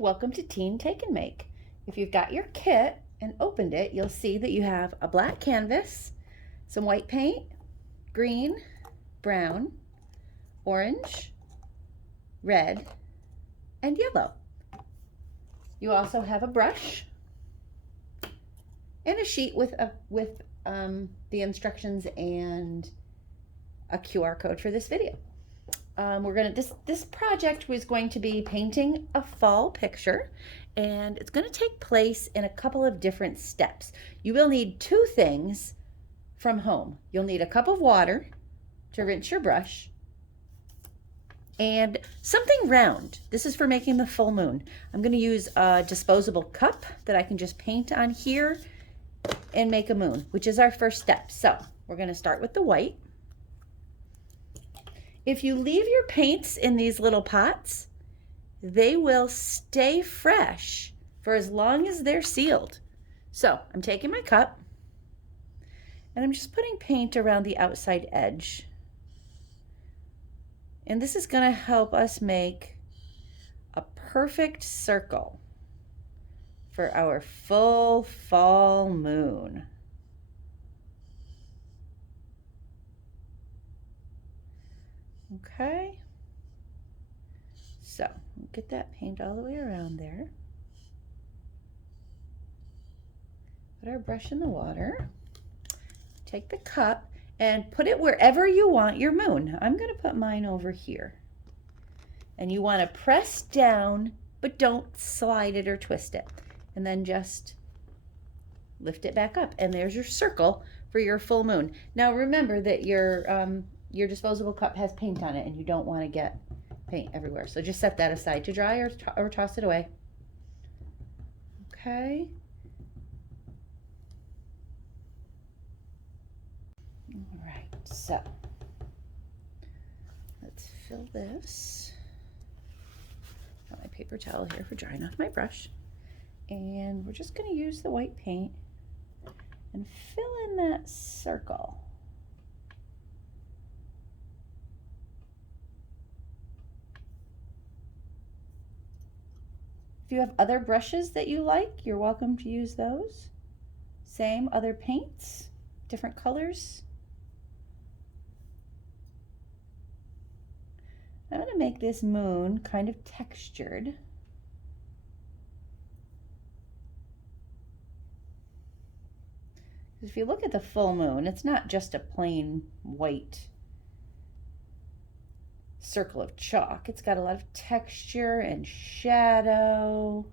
Welcome to Teen Take and Make. If you've got your kit and opened it, you'll see that you have a black canvas, some white paint, green, brown, orange, red, and yellow. You also have a brush and a sheet with the instructions and a QR code for this video. This project was going to be painting a fall picture, and it's going to take place in a couple of different steps. You will need two things from home. You'll need a cup of water to rinse your brush and something round. This is for making the full moon. I'm going to use a disposable cup that I can just paint on here and make a moon, which is our first step. So we're going to start with the white. If you leave your paints in these little pots, they will stay fresh for as long as they're sealed. So I'm taking my cup and I'm just putting paint around the outside edge. And this is going to help us make a perfect circle for our full fall moon. Okay, so get that paint all the way around there. Put our brush in the water. Take the cup and put it wherever you want your moon. I'm going to put mine over here. And you want to press down, but don't slide it or twist it. And then just lift it back up. And there's your circle for your full moon. Now remember that your disposable cup has paint on it and you don't want to get paint everywhere. So just set that aside to dry or toss it away. Okay. All right, so let's fill this. Got my paper towel here for drying off my brush. And we're just going to use the white paint and fill in that circle. If you have other brushes that you like, you're welcome to use those. Same other paints, different colors. I'm going to make this moon kind of textured. If you look at the full moon, it's not just a plain white circle of chalk. It's got a lot of texture and shadow.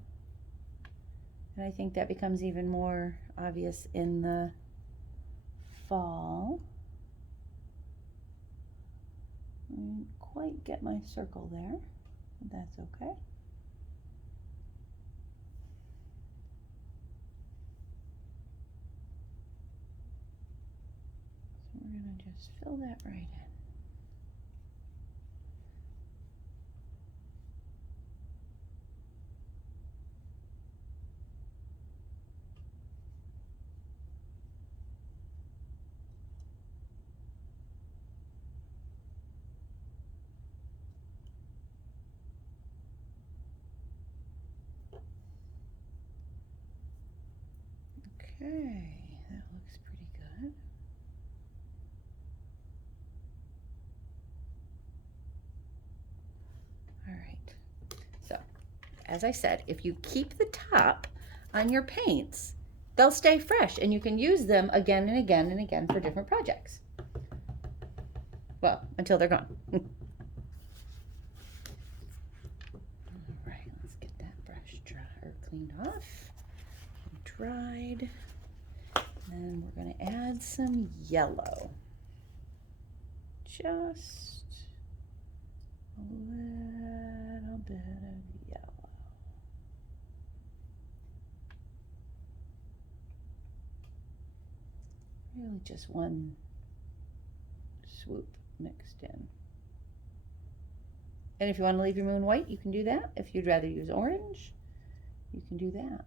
And I think that becomes even more obvious in the fall. I didn't quite get my circle there, but that's okay. So we're going to just fill that right in. Okay, that looks pretty good. All right, so as I said, if you keep the top on your paints, they'll stay fresh and you can use them again and again and again for different projects. Well, until they're gone. All right, let's get that brush cleaned off and dried. And we're going to add some yellow. Just a little bit of yellow. Really just one swoop mixed in. And if you want to leave your moon white, you can do that. If you'd rather use orange, you can do that.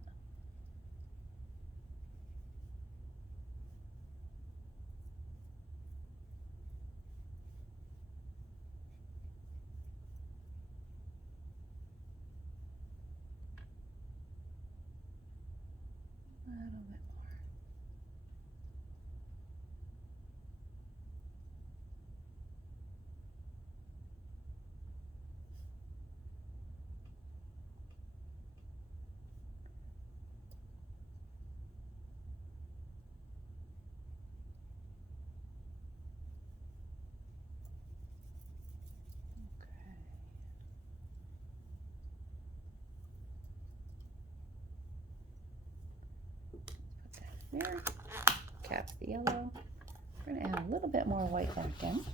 there. Cap the yellow. We're going to add a little bit more white back in,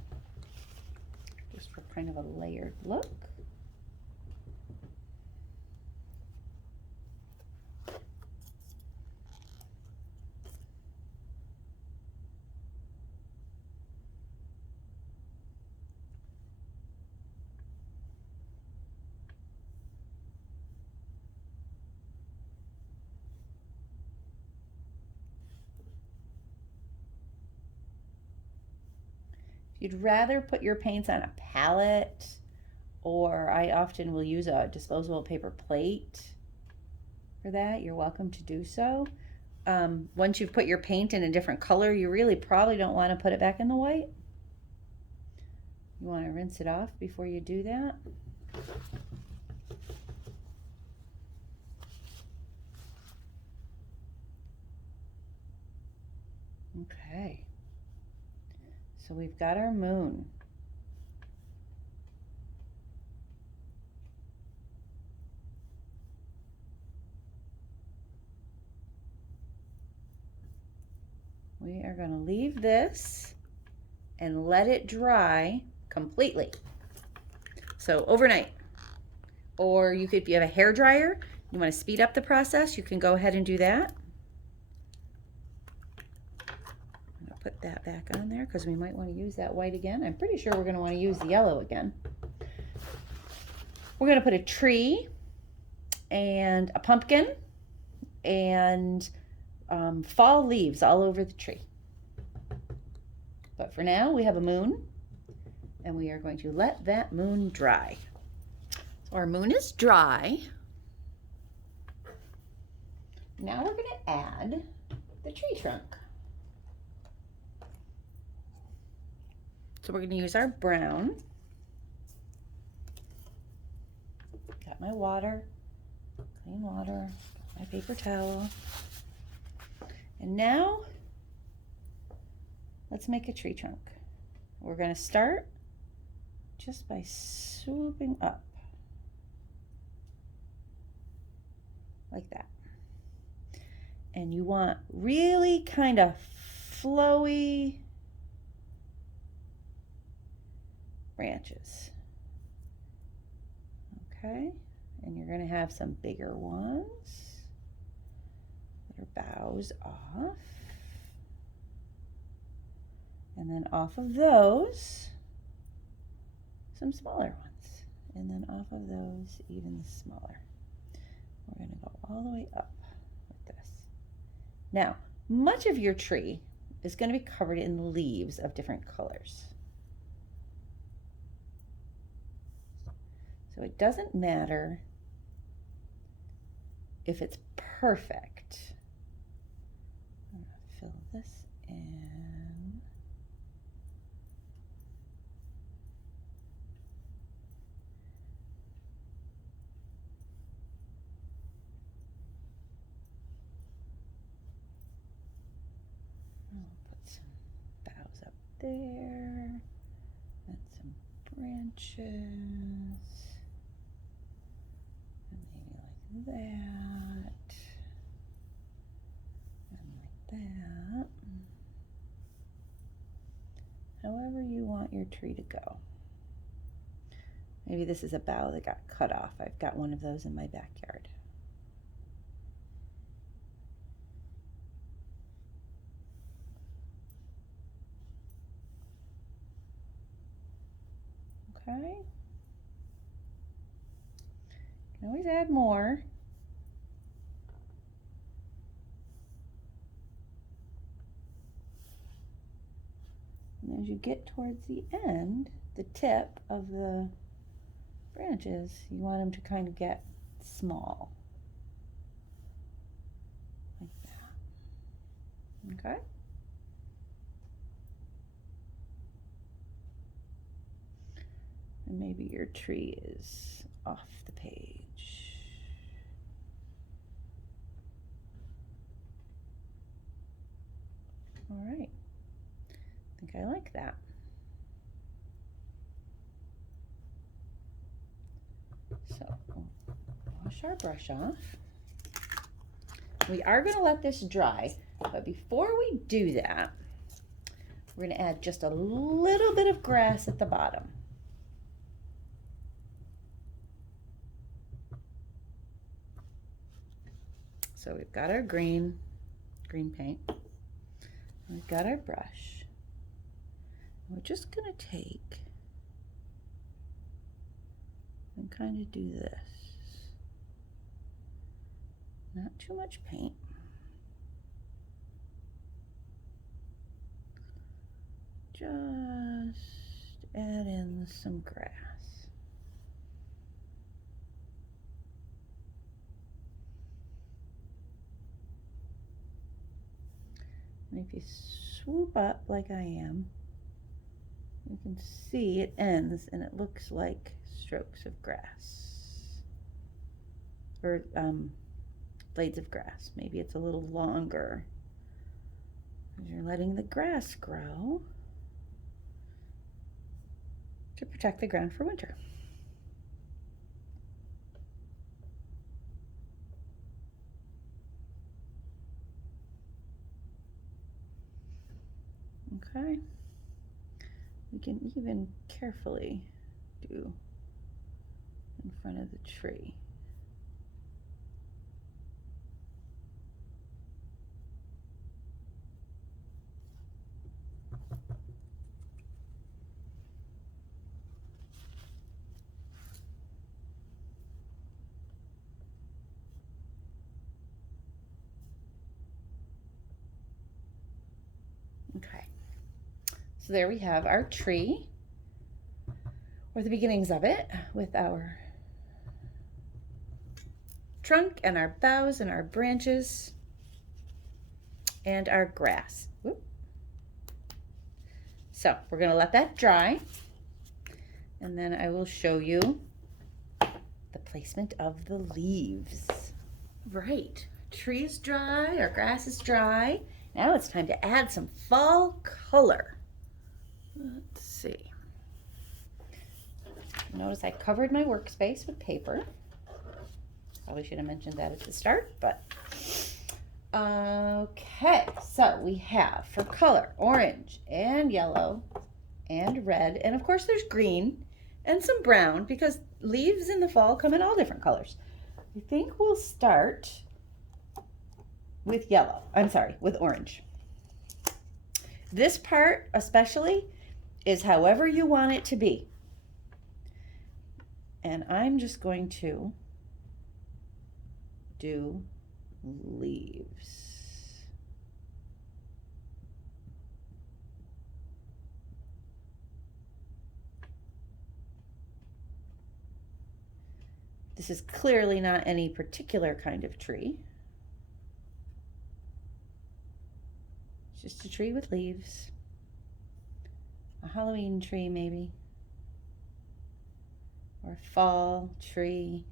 just for kind of a layered look. If you'd rather put your paints on a palette, or I often will use a disposable paper plate for that, you're welcome to do so. Once you've put your paint in a different color, you really probably don't want to put it back in the white. You want to rinse it off before you do that. Okay. So we've got our moon. We are going to leave this and let it dry completely. So overnight. Or you could, if you have a hair dryer, you want to speed up the process, you can go ahead and do that. Put that back on there because we might want to use that white again. I'm pretty sure we're going to want to use the yellow again. We're going to put a tree and a pumpkin and fall leaves all over the tree. But for now, we have a moon, and we are going to let that moon dry. So our moon is dry. Now we're going to add the tree trunk. So we're going to use our brown. Got my water, clean water, got my paper towel. And now, let's make a tree trunk. We're going to start just by swooping up. Like that. And you want really kind of flowy branches. Okay, and you're going to have some bigger ones that are boughs off. And then off of those, some smaller ones. And then off of those, even smaller. We're going to go all the way up with this. Now, much of your tree is going to be covered in leaves of different colors. So it doesn't matter if it's perfect. I'm going to fill this in. I'll put some boughs up there and some branches. That and like that. However you want your tree to go. Maybe this is a bough that got cut off. I've got one of those in my backyard. Okay. You can always add more. And as you get towards the end, the tip of the branches, you want them to kind of get small. Like that. Okay? And maybe your tree is off the page. All right. I think I like that. So we'll wash our brush off. We are going to let this dry. But before we do that, we're going to add just a little bit of grass at the bottom. So we've got our green paint. We've got our brush. We're just going to take and kind of do this. Not too much paint. Just add in some grass. And if you swoop up like I am, you can see it ends and it looks like strokes of grass. Or blades of grass. Maybe it's a little longer. You're letting the grass grow to protect the ground for winter. Okay. We can even carefully do in front of the tree. Okay. So there we have our tree, or the beginnings of it, with our trunk and our boughs and our branches and our grass. Whoop. So we're going to let that dry, and then I will show you the placement of the leaves. Right, tree is dry, our grass is dry. Now it's time to add some fall color. Let's see. Notice I covered my workspace with paper. Probably should have mentioned that at the start, but okay. So we have for color orange and yellow and red, and of course there's green and some brown because leaves in the fall come in all different colors. I think we'll start with yellow. I'm sorry, with orange. This part especially is however you want it to be. And I'm just going to do leaves. This is clearly not any particular kind of tree. It's just a tree with leaves. A Halloween tree maybe. Or a fall tree.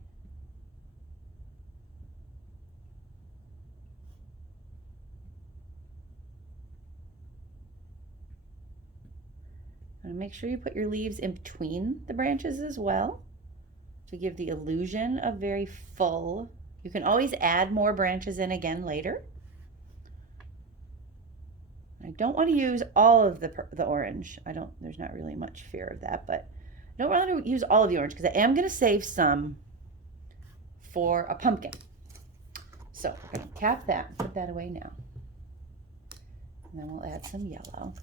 And make sure you put your leaves in between the branches as well to give the illusion of very full. You can always add more branches in again later. I don't want to use all of the orange. There's not really much fear of that, but I don't want to use all of the orange because I am going to save some for a pumpkin. So we're going to cap that and put that away now. And then we'll add some yellow.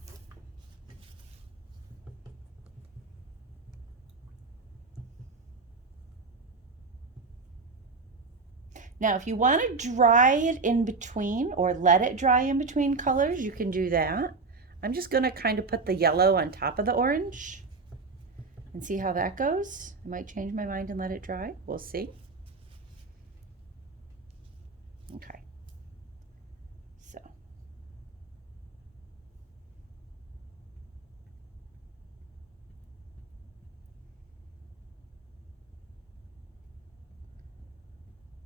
Now, if you want to dry it in between or let it dry in between colors, you can do that. I'm just going to kind of put the yellow on top of the orange and see how that goes. I might change my mind and let it dry. We'll see. Okay. So.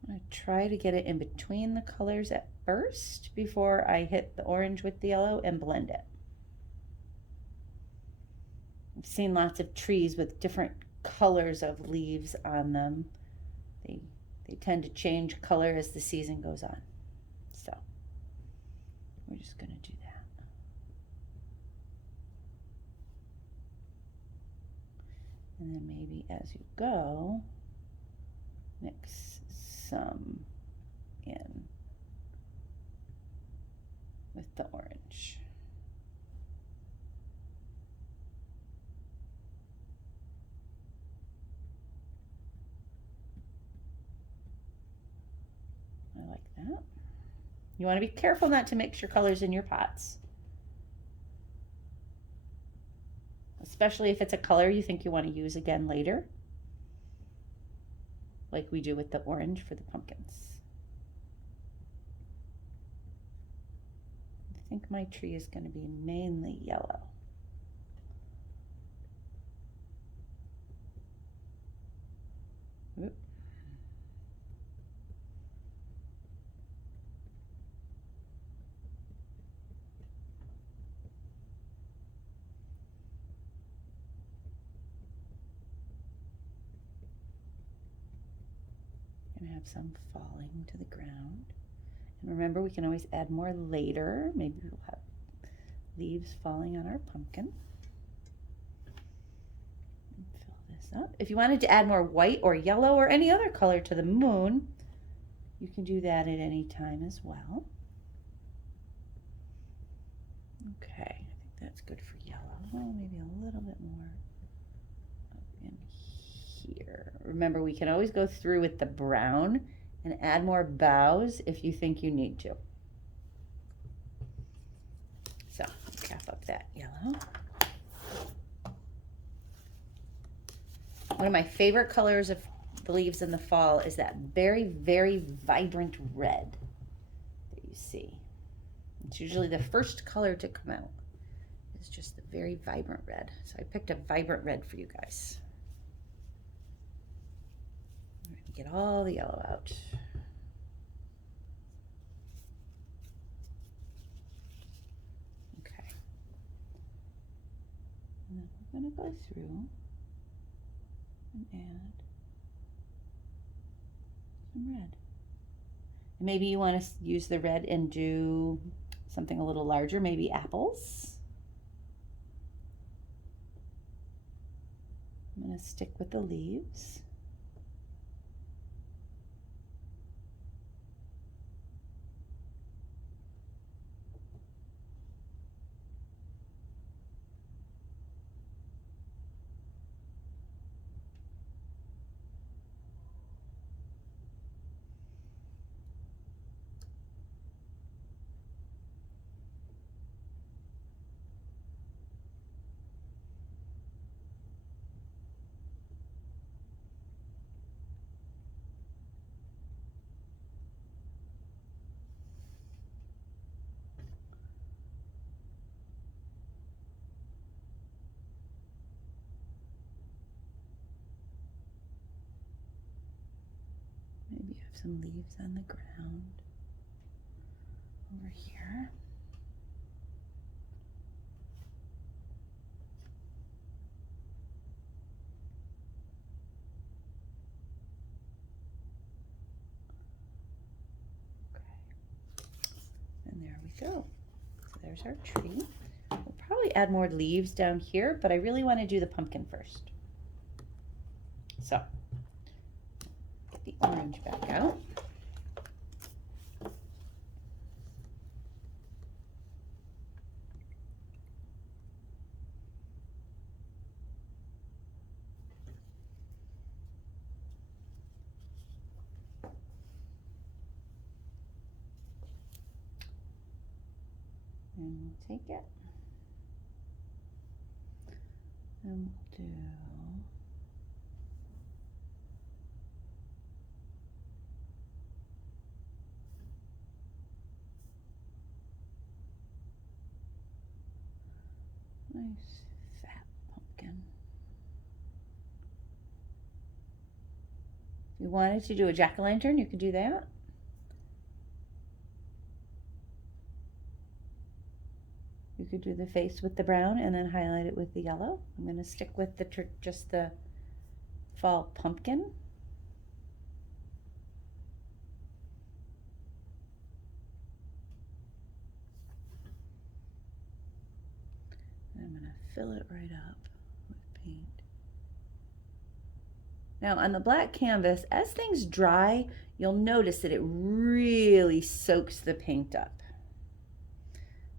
I try to get it in between the colors at first before I hit the orange with the yellow and blend it. I've seen lots of trees with different colors of leaves on them. They tend to change color as the season goes on. So we're just going to do that. And then maybe as you go, mix some in with the orange. I like that. You want to be careful not to mix your colors in your pots, especially if it's a color you think you want to use again later, like we do with the orange for the pumpkins. I think my tree is going to be mainly yellow. Oop. Gonna have some falling to the ground. And remember, we can always add more later. Maybe we'll have leaves falling on our pumpkin. Fill this up. If you wanted to add more white or yellow or any other color to the moon, you can do that at any time as well. Okay, I think that's good for yellow. Oh, maybe a little bit more up in here. Remember, we can always go through with the brown and add more boughs if you think you need to. So, cap up that yellow. One of my favorite colors of the leaves in the fall is that very, very vibrant red that you see. It's usually the first color to come out. It's just the very vibrant red. So I picked a vibrant red for you guys. Get all the yellow out. Okay. And then we're going to go through and add some red. And maybe you want to use the red and do something a little larger, maybe apples. I'm going to stick with the leaves. Maybe you have some leaves on the ground over here. Okay. And there we go. So there's our tree. We'll probably add more leaves down here, but I really want to do the pumpkin first. So, get the orange back out. And we'll take it. And we'll do nice fat pumpkin. If you wanted to do a jack-o'-lantern, you could do that. You could do the face with the brown and then highlight it with the yellow. I'm going to stick with the just the fall pumpkin. fill it right up with paint. Now on the black canvas, as things dry, you'll notice that it really soaks the paint up.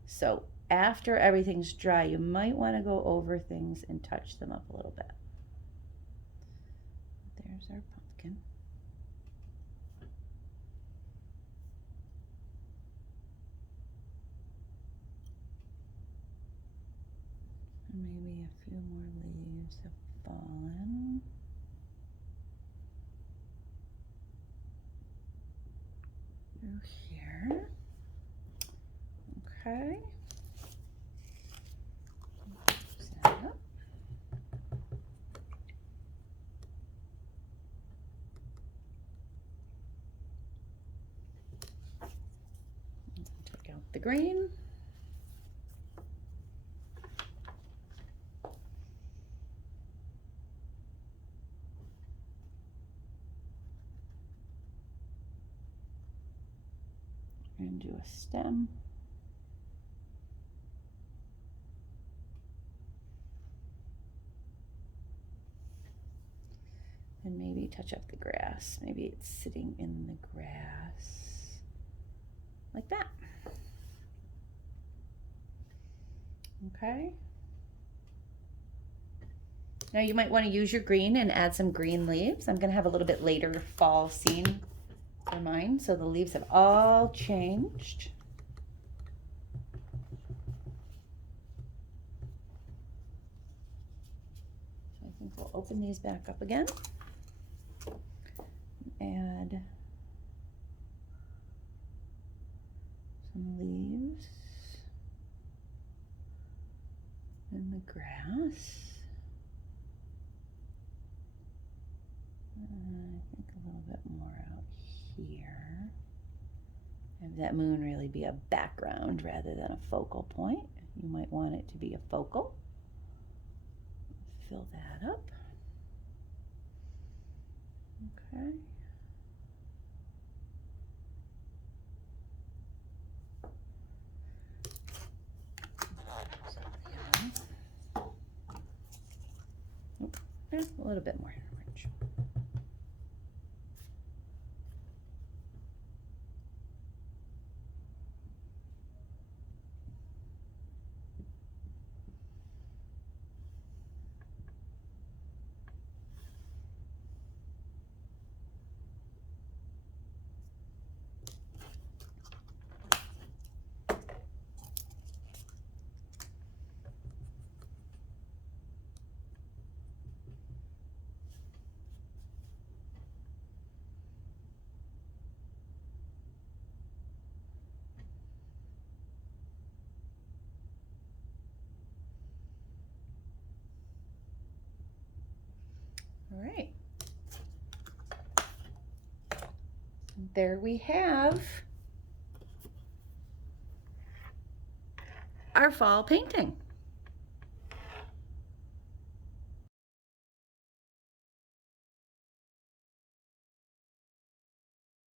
So after everything's dry, you might want to go over things and touch them up a little bit. There's our pumpkin. Maybe a few more leaves have fallen. Through here. Okay. Close that up. Take out the green. And do a stem. And maybe touch up the grass. Maybe it's sitting in the grass like that. Okay. Now you might want to use your green and add some green leaves. I'm going to have a little bit later fall scene for mine, so the leaves have all changed. So I think we'll open these back up again. Add some leaves in the grass. I think a little bit more out here. Have that moon really be a background rather than a focal point. You might want it to be a focal. Fill that up. Okay. A little bit more orange. All right. There we have our fall painting.